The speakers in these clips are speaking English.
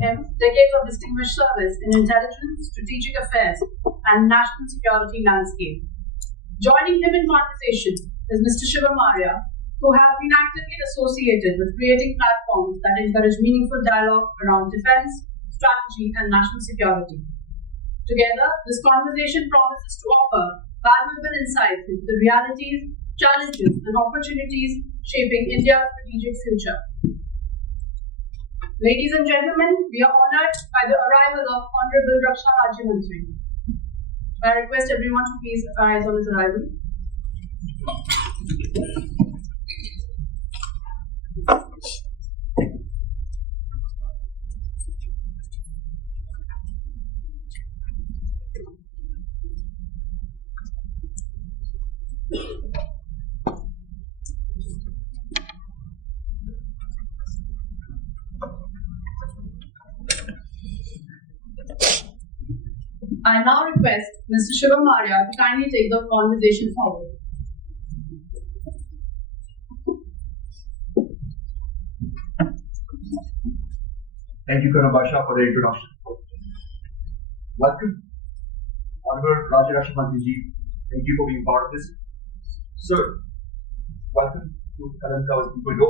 him decades of distinguished service in intelligence, strategic affairs, and national security landscape. Joining him in conversation is Mr. Shivam, who have been actively associated with creating platforms that encourage meaningful dialogue around defense, strategy, and national security. Together, this conversation promises to offer valuable insights into the realities, challenges, and opportunities shaping India's strategic future. Ladies and gentlemen, we are honored by the arrival of Honorable Raksha Rajya Mantri. I request everyone to please rise on his arrival. I now request Mr. Shivam to kindly take the conversation forward. Thank you, Karabasha, for the introduction. Welcome, Honorable Rajya Mantri. Thank you for being part of this. Sir, welcome to Kalanka's People Go.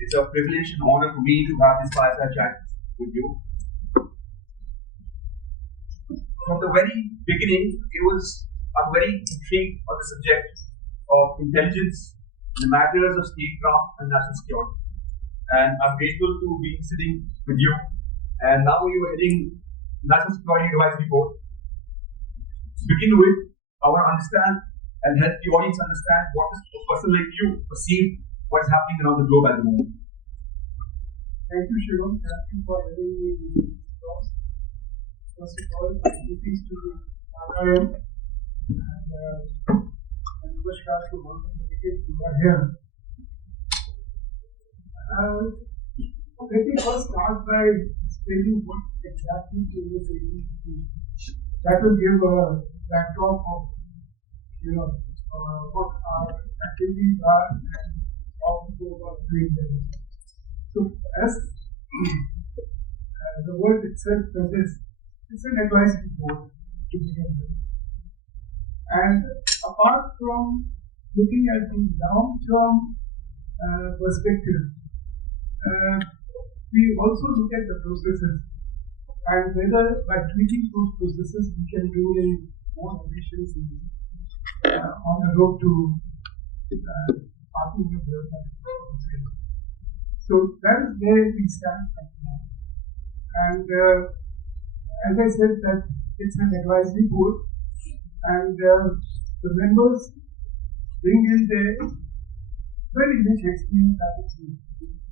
It's a privilege and honor for me to have this fireside chat with you. From the very beginning, I'm very intrigued on the subject of intelligence, the matters of statecraft and national security. And I'm grateful to be sitting with you. And now you are heading National Security Advisory Board. To begin with, I want to understand and help the audience understand what a person like you perceive what's happening around the globe at the moment. Thank you, Shivam. Thank you for having me in this talk. First of all, I'm pleased to be Arya and Namaskar to all the delegates who are here. Let me first start by explaining what exactly changes agency. That will give a backdrop of what our activities are and how to go about doing them. So, as the word itself suggests, it's an advisory board to begin with. And apart from looking at the long-term perspective, we also look at the processes and whether by tweaking those processes we can do in more efficiency on the road to partnering with development. So that is where we stand right now. And as I said, that it's an advisory board, and the members bring in their very rich experience,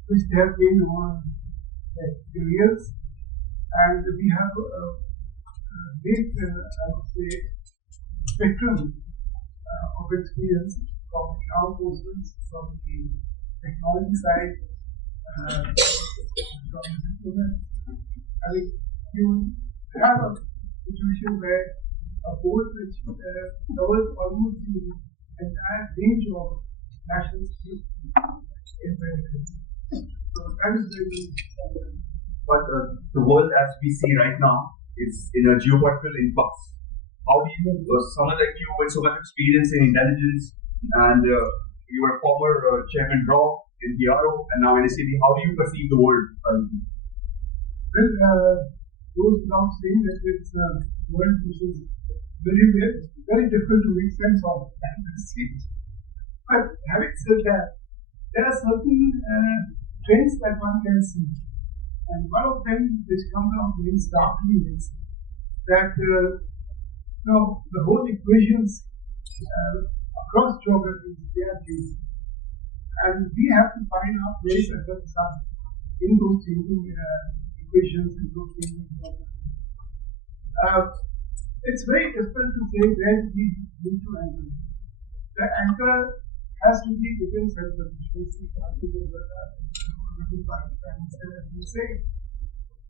which they have gained over their careers, and we have a great, I would say, spectrum of experience from the armed forces, from the technology side, from the diplomat. I mean, you have a situation where a board which covers almost the entire range of national security is very good. So that is really But the world as we see right now is in a geopolitical influx. How do you, someone like you with so much experience in intelligence, and you were former chairman RAW in DRO and now NSAB, how do you perceive the world? Well, goes without saying that it's a world which is very difficult to make sense of at this stage. But having said that, there are certain trends that one can see. And one of them which comes out very starkly is that the whole equations across geographies, they are changing. And we have to find our place under the sun in those changing equations, in those changing geographies. It's very difficult to say where we need to anchor. The anchor has to be within self-sufficiency, as we say.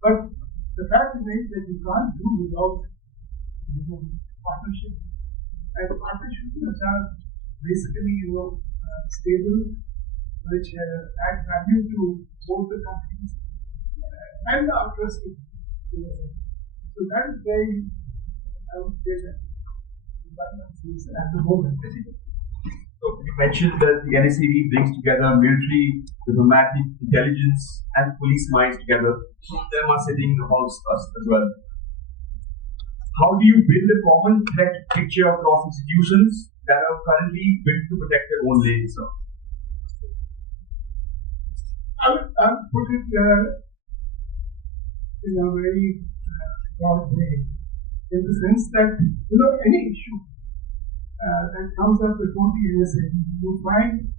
But the fact remains that you can't do without partnership. And partnerships which are basically stable, which add value to both the countries, and are trusted. So that is very, I would say that at the moment. So you mentioned that the NSAB brings together military, diplomatic, intelligence, and police minds together. Some of them are sitting amongst us as well. How do you build a common threat picture across institutions that are currently built to protect their own lanes, sir? I would put it in a very broad way, in the sense that any issue that comes up before the NSAB, you find,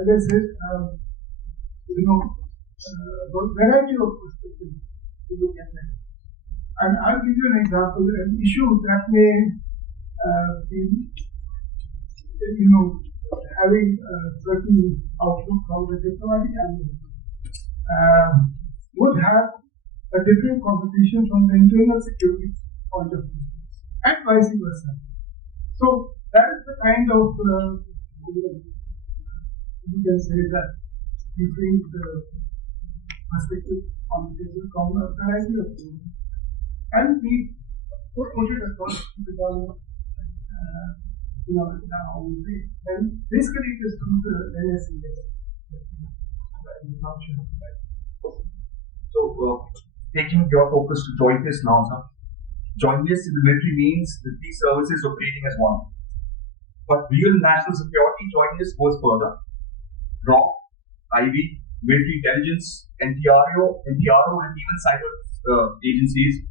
as I said, a variety of perspectives to look at that. And I'll give you an example, an issue that may be, having a certain outlook from the diplomatic angle, would have a different connotation from the internal security point of view, and vice versa. So that is the kind of, you can say that we bring the perspective on the table from a variety of things. And we put it across the government, now, and basically it is through the NSAB. So, taking your focus to jointness now, sir. Jointness in the military means the three services operating as one. But real national security jointness goes further. RAW, IB, military intelligence, NTRO, and even cyber agencies.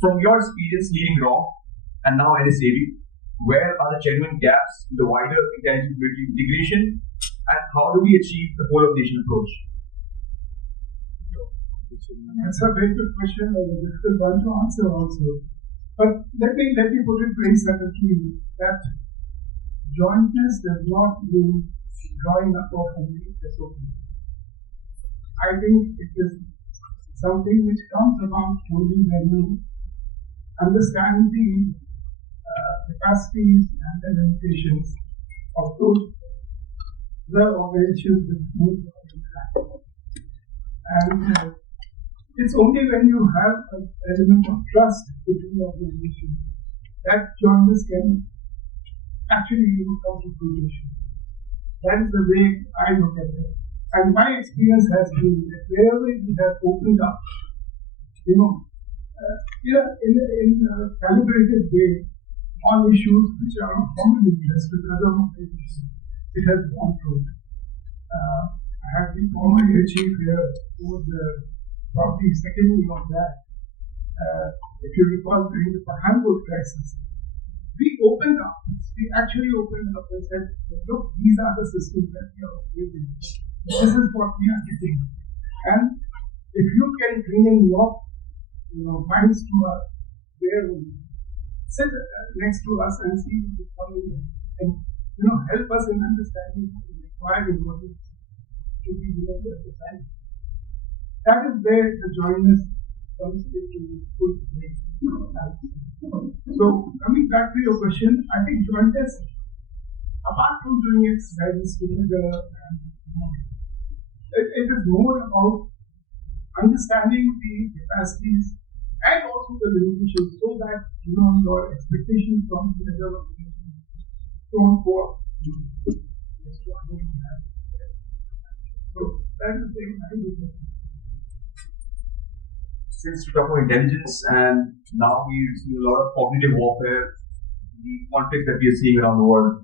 From your experience leading RAW and now NSAB, where are the genuine gaps in the wider intelligence military integration, and how do we achieve the whole of nation approach? That's a very good question and a difficult one to answer also. But let me put it very certainly that jointness does not mean drawing up of complete SOP. I think it is something which comes about only when you understand the capacities and the limitations of the organizations with whom you interact. And it's only when you have an element of trust between organizations that jointness can actually come to fruition. That is the way I look at it. And my experience has been that wherever we have opened up, in a calibrated way on issues which are of common interest with other organizations, it has gone through. I have the former chief here who was probably second year on that. If you recall, during the Pahanpur crisis, we opened up. We actually opened up and said, look, these are the systems that we are operating. This is what we are getting. And if you can bring in your minds to us, where we sit next to us and see what is coming in, and help us in understanding what is required and what is to be done at the time. That is where the jointness comes into full play. So coming back to your question, I think jointness, apart from doing exercises together, it is more about understanding the capacities and also the limitations, so that your expectations from the other organizations don't go up. So that is the thing I do. Since we talk about intelligence, and now we see a lot of cognitive warfare, the conflict that we are seeing around the world,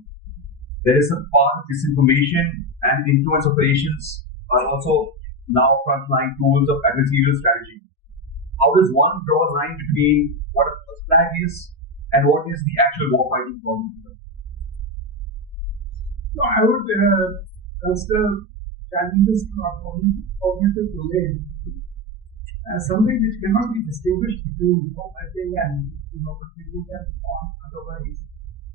there is a part of disinformation and influence operations are also now frontline tools of adversarial strategy. How does one draw a line between what a first flag is and what is the actual warfighting problem? No, I would consider challenges to our cognitive domain as something which cannot be distinguished between warfighting and what we do can on otherwise.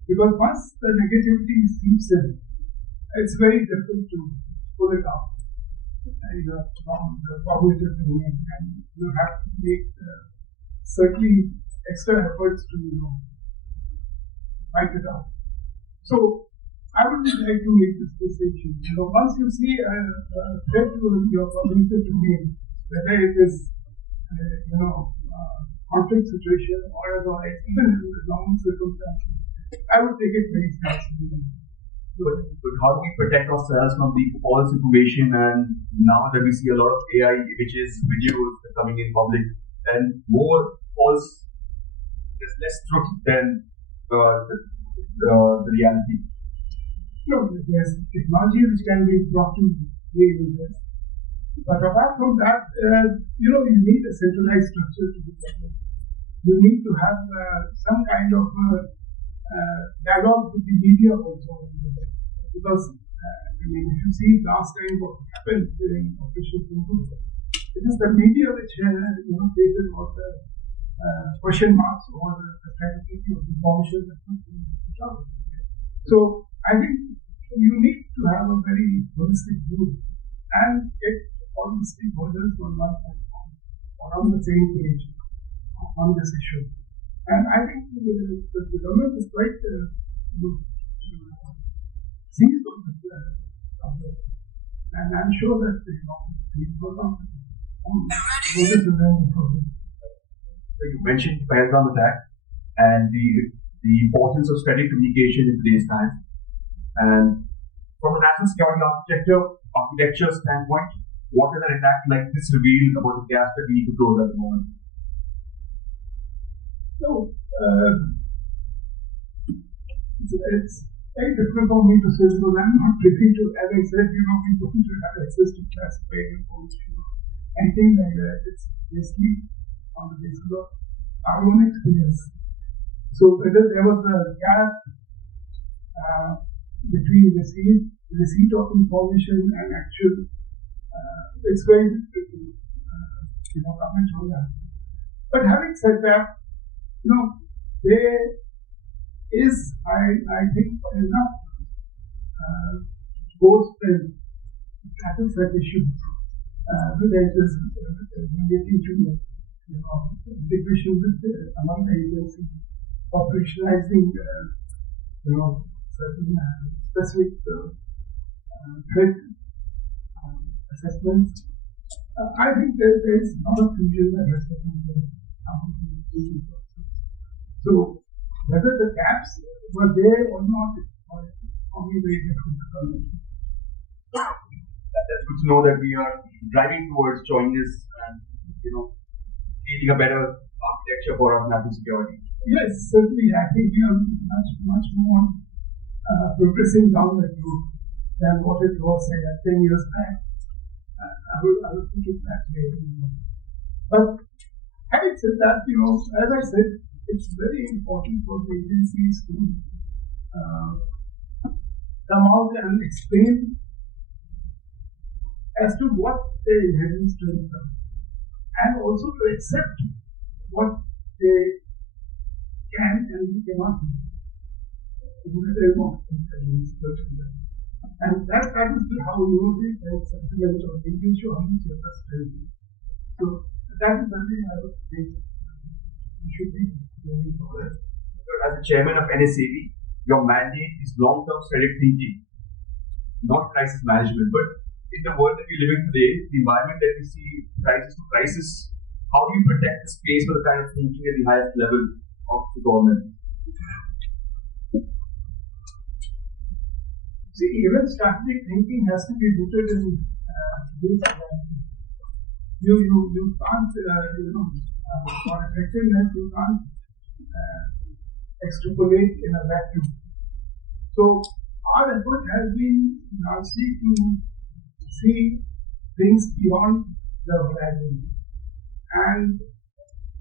Because once the negativity seeps in, it's very difficult to pull it out from the cognitive domain, and you have to make certainly extra efforts to fight it out. So I would like to make this distinction. Once you see a threat to your cognitive domain, whether it is, conflict situation or otherwise, even in the normal circumstances, I would take it very seriously. But how do we protect ourselves from the false information? And now that we see a lot of AI images, videos coming in public, and more false, there's less truth than the reality. No, there's technology which can be brought to bear in this. But apart from that, you need a centralized structure to do that. You need to have some kind of dialogue with the media also. Because, if you see last time what happened during Operation Sindhu, it is the media which created all the question marks or the credibility of the information that comes from. So, I think you need to have a very holistic view and get all the stakeholders on one platform or on the same page on this issue. And I think the government is quite seized on this problem. And I'm sure that we've got some modus learning from this. So you mentioned Pahalgam attack and the importance of strategic communication in today's time. And from a national security architecture standpoint, what does an attack like this reveal about the gaps that we need to close at the moment? So, it's very difficult for me to say because I'm not privy to, as I said, we don't have access to classified information or anything like that. It's basically on the basis of our own experience. So, whether there was a gap between receipt of information and actual, it's very difficult to comment on that. But having said that, there is, I think, enough force to tackle such issues, whether it is relating to integration with among the agencies, operationalizing certain specific threat assessments. I think there is a lot of fusion and respecting the so whether the gaps were there or not, it's probably very difficult to comment. That's good to know that we are driving towards jointness and creating a better architecture for our national security. Yes, certainly. I think we are much more progressing down that route than what it was 10 years back. I would put it that way. But having said that, as I said, it's very important for the agencies to come out and explain as to what their inherent strengths are, and also to accept what they can and cannot do in the realm of intelligence. And that is how they can supplement or engage you on each other's strength. So that is the way I would think we should be moving forward. As the chairman of NSAB, your mandate is long-term strategic thinking, not crisis management. But in the world that we live in today, the environment that we see crisis to crisis, how do you protect the space for the kind of thinking at the highest level of the government? See, even strategic thinking has to be rooted in this. You can't, for effectiveness, you can't extrapolate in a vacuum. So, our effort has been largely to see things beyond the horizon and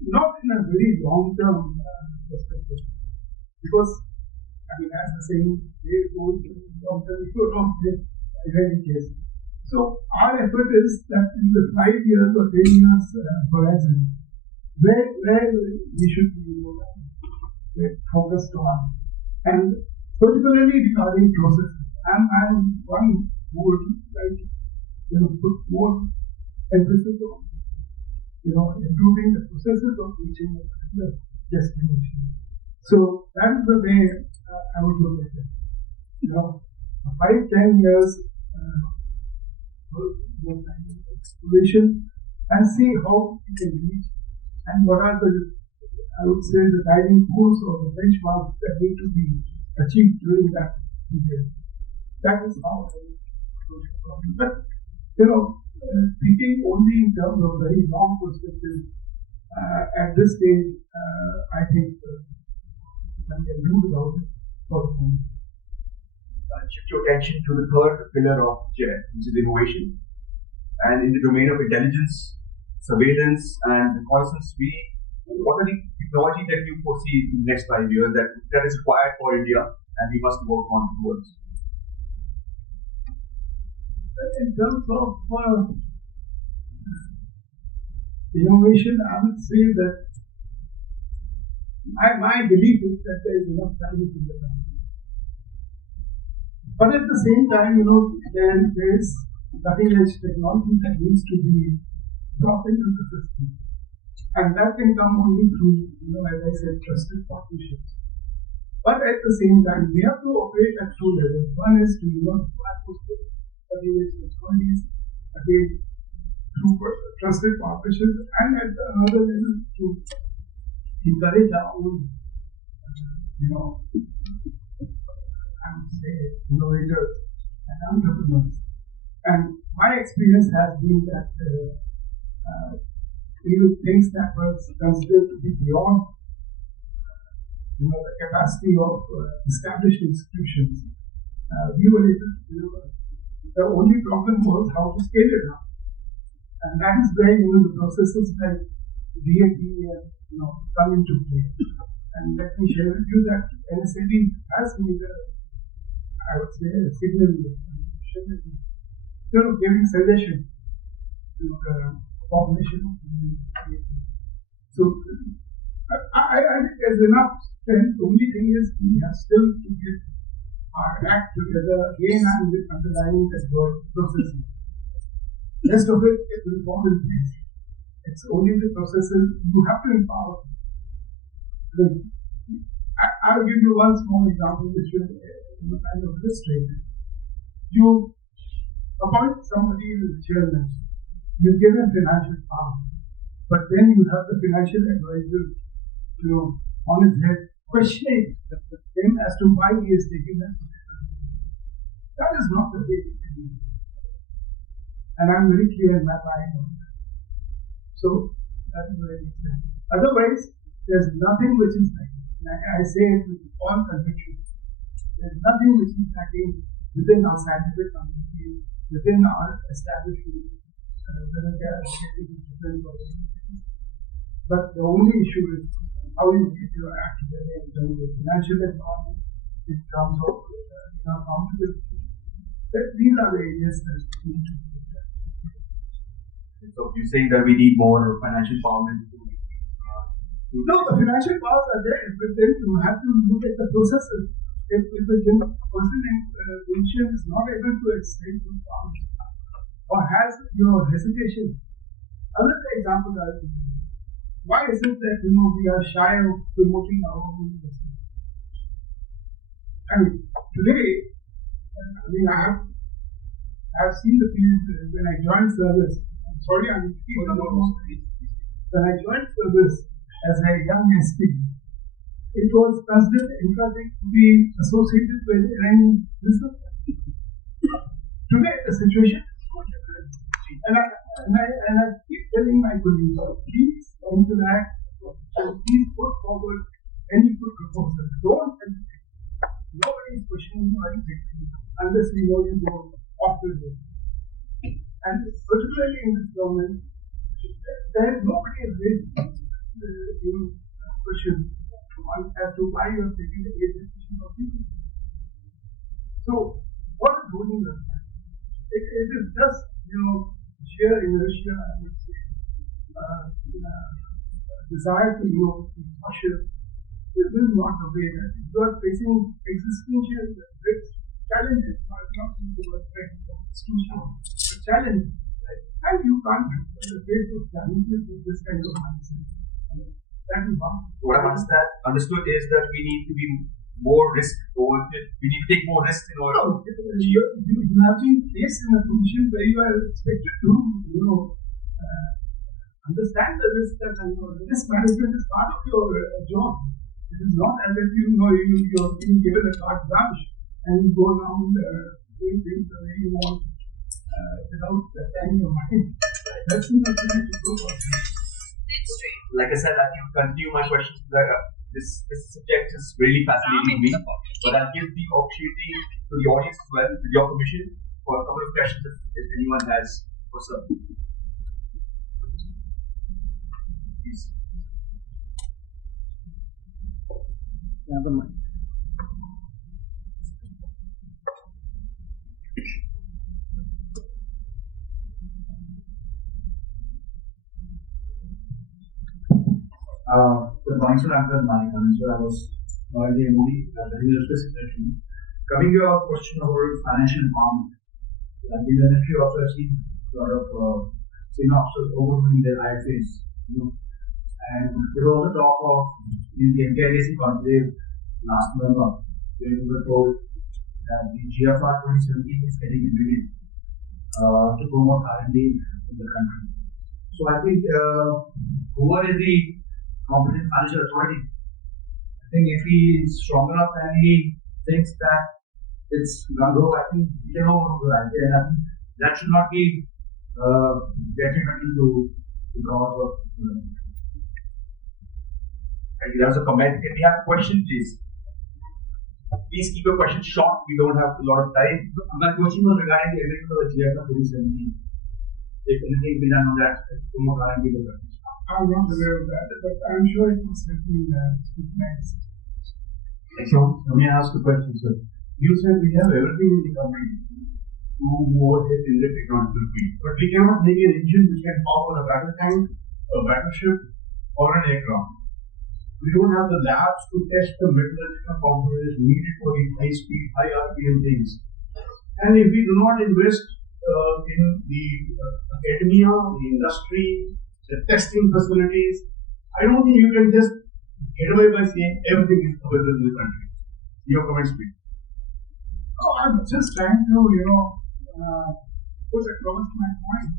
not in a very long-term perspective. Because, as the saying goes, long-term, if you're wrong, in any case. So, our effort is that in the 5 years or 10 years horizon, where we should be focused on, and particularly regarding processes. I'm one who would like to put more emphasis on improving the processes of reaching a particular destination. So that is the way I would look at it. 5-10 years exploration and see how we can reach and what are the, I would say, the guiding force or the benchmarks that need to be achieved during that period. That is how I approach the problem. But, thinking only in terms of very long perspective, at this stage, I think one can do without it for the moment. Shift your attention to the third pillar of JET, which is innovation. And in the domain of intelligence, surveillance, and reconnaissance, what are the technology that you foresee in the next 5 years that is required for India and we must work on towards? In terms of innovation, I would say that my belief is that there is enough talent in the country. But at the same time, there is cutting edge technology that needs to be brought into the system. And that can come only through, as I said, trusted partnerships. But at the same time, we have to operate at two levels. One is to, acquire those cutting edge technologies, again, through trusted partnerships, and at the another level to encourage our own, I would say, innovators and entrepreneurs. And my experience has been that even things that were considered to be beyond the capacity of established institutions, we were able to deliver. The only problem was how to scale it up. And that is where the processes like DAT come into play. And let me share with you that NSAB has made I would say, a significant contribution in giving suggestions to the population. So I think there's enough strength. The only thing is we have still to get our act together again and with underlining that word processing. Rest of it will fall in place. It's only the processes you have to empower. I'll give you one small example which will kind of illustrate it. You appoint somebody as a chairman, you give him financial power, but then you have the financial advisor on his head questioning him as to why he is taking that position. That is not the way it is. And I'm very clear in my mind on that. So that is what I say. Otherwise, there's nothing which is lacking. I say it with all conviction. There's nothing which is lacking within our scientific community, within our establishment, whether they are located in different organizations. But the only issue is how you get your act together in terms of financial empowerment, in terms of accountability. These are the areas that we need to be looked at. So you're saying that we need more financial empowerment to no, the financial powers are there, but then you have to look at the processes. If the person in position is not able to extend those powers or has hesitation, another example I will give you. Why is it that we are shy of promoting our own investment? I mean, today, I have seen the period when I joined service. I'm sorry, I'm speaking almost. When I joined service as a young SP, it was considered interesting to be associated with any business. Today, the situation is quite different. And I keep telling my colleagues, please interact and please put forward any good proposal. Don't hesitate. Nobody is questioning you unless we know you go off the road. And particularly in this government, nobody is raising questions as to why you are taking the decision of people. So, what is holding us back? It is just, sheer inertia, I would say, desire to, be cautious. This is not the way that you are facing existential challenges, not the word threat, institutional, but challenges. And you can't face those challenges with this kind of mindset. That is wrong. What I've understood is that we need to be more risk oriented. We need to take more risks in order to you have been placed in a position where you are expected to, understand the risk that risk management is part of your job. It is not as if you're being given a carte blanche and you go around doing things the way you want without telling your mind. That's not the way to go about it. Like I said, I can continue my questions. This subject is really fascinating to me, but I'll give the opportunity to the audience as well, with your permission, for a couple of questions if anyone has for sir. Please. Never mind. The council after my answer, I was the MD, very specific. Coming to your question about financial empowerment, in the industry also I've seen a lot of officers overdoing their IFAs, and there was also talk of in the NKIDC conclave last November, where we were told that the GFR 2017 is getting immediate to promote R&D in the country. So I think whoever is the competent financial authority, I think if he is strong enough and he thinks that it's gung-ho, I think we can overrule the IPA, and I think that should not be detrimental to the cause of Thank you. That was a comment. Can we have a question, please? Please keep your questions short. We don't have a lot of time. My question was regarding the evidence of the GFR 2017. If anything be done on that, promote R&D development. I'm not aware of that, but I'm sure it was certainly scrutinized. So, let me ask a question, sir. You said we have everything in the company to move ahead in the technological field, but we cannot make an engine which can power a battle tank, a battleship, or an aircraft. We don't have the labs to test the metallurgical components needed for these high-speed, high RPM things. And if we do not invest in the academia, the industry, the testing facilities, I don't think you can just get away by saying everything is available in the country. Your comments, please. Oh, I'm just trying to, put across my point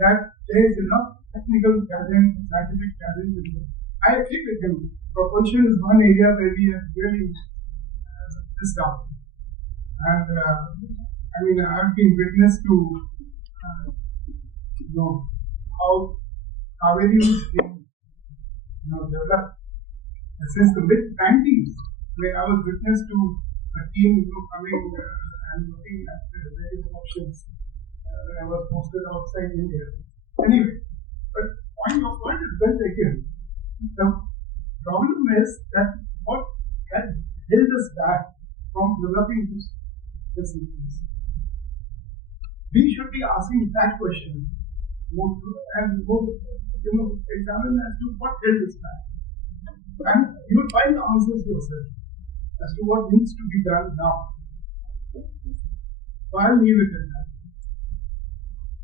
that there is enough technical talent, scientific talent in there. I agree with him. Propulsion is one area where we have really missed out. And I've been witness to how Kaveri is being developed since the mid 90s, where I was witness to a team coming and looking at various options when I was posted outside India. Anyway, but your point is well taken. The problem is that what had held us back from developing these facilities. We should be asking that question and examine as to what held us back. And you will find the answers yourself as to what needs to be done now. So I'll leave it at that.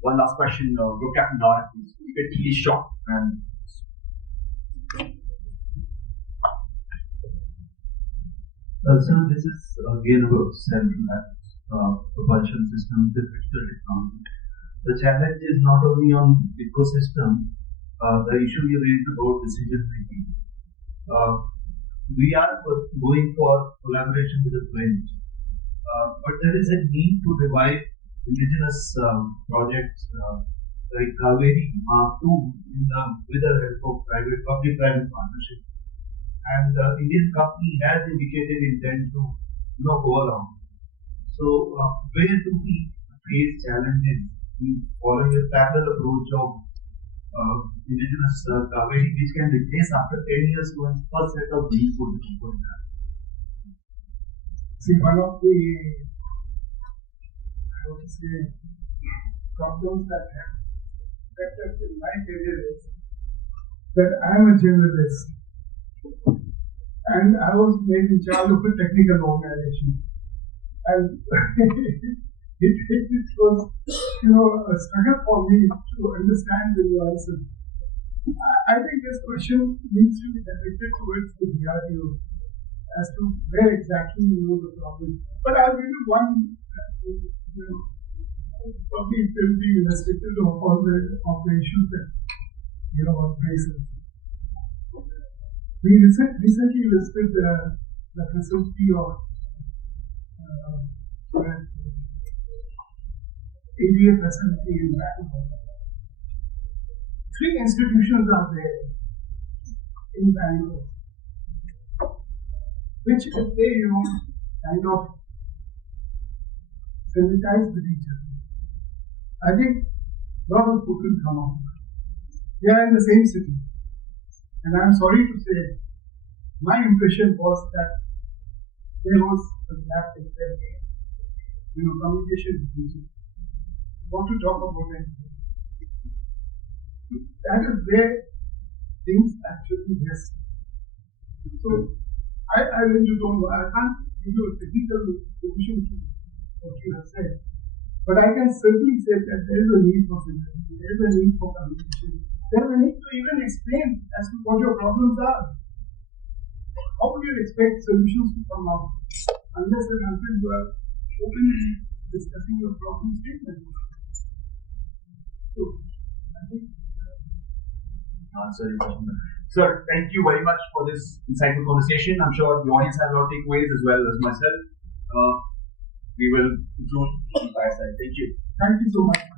One last question, go Captain Arya, please. You get really short and. So this is again about centralized propulsion systems with critical technology. The challenge is not only on ecosystem, the issue you raised about decision making. We are going for collaboration with the French, but there is a need to revive indigenous projects like Kaveri Mark II with the help of public-private partnership. And the Indian company has indicated intent to go along. So where do we face challenges in following a parallel approach of indigenous Kaveri, which can replace after 10 years one first set of these positions for that? See, one of the problems that have affected in my career is that I am a generalist. And I was made in charge of a technical organization. And it was, a struggle for me to understand the nuances. I think this question needs to be directed towards the DRDO as to where exactly the problem. But I'll give you one, probably it will be restricted to all the operations. places. We recently listed the facility of ADA facility in Bangalore. 3 institutions are there in Bangalore, which if they kind of sanitize with each other, I think a lot of good will come out. They are in the same city. And I'm sorry to say, my impression was that there was a gap in their communication with each other. Want to talk about it? That is where things actually rest. So, I really don't know. I can't give you a technical solution to what you have said. But I can certainly say that there is a need for synergy, there is a need for communication. There is a need to even explain as to what your problems are. How would you expect solutions to come out unless and until you are openly discussing your problem statement? So, I think answer your question. Sir, thank you very much for this insightful conversation. I'm sure the audience has a lot of takeaways as well as myself. We will conclude the fireside. Thank you. Thank you so much.